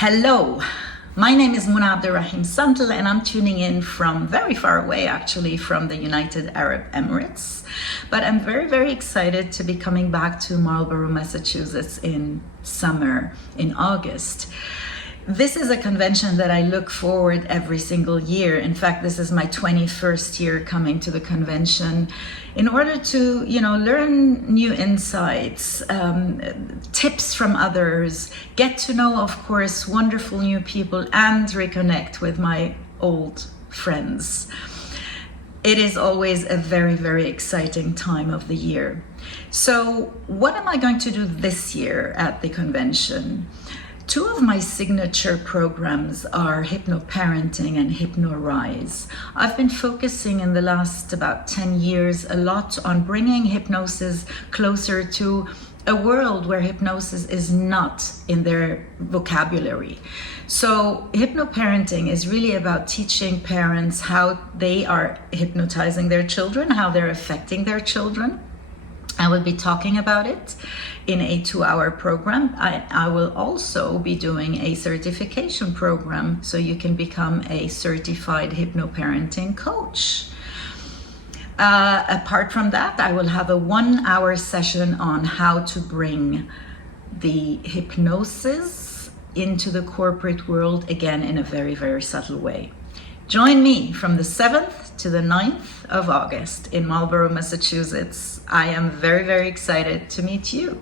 Hello, my name is Abdulrahim-Santl and I'm tuning in from very far away, actually from the United Arab Emirates. But I'm very excited to be coming back to Marlborough, Massachusetts in summer, in August. This is a convention that I look forward every single year. In fact, this is my 21st year coming to the convention in order to, learn new insights, tips from others, get to know, of course, wonderful new people and reconnect with my old friends. It is always a very exciting time of the year. So what am I going to do this year at the convention? Two of my signature programs are Hypno-Parenting and Hypno-Rise. I've been focusing in the last about 10 years a lot on bringing hypnosis closer to a world where hypnosis is not in their vocabulary. So Hypno-Parenting is really about teaching parents how they are hypnotizing their children, how they're affecting their children. I will be talking about it in a 2-hour program. I will also be doing a certification program so you can become a certified hypno-parenting coach. Apart from that, I will have a 1-hour session on how to bring the hypnosis into the corporate world, again in a very subtle way. Join me from the 7th to the 9th of August in Marlborough, Massachusetts. I am very excited to meet you.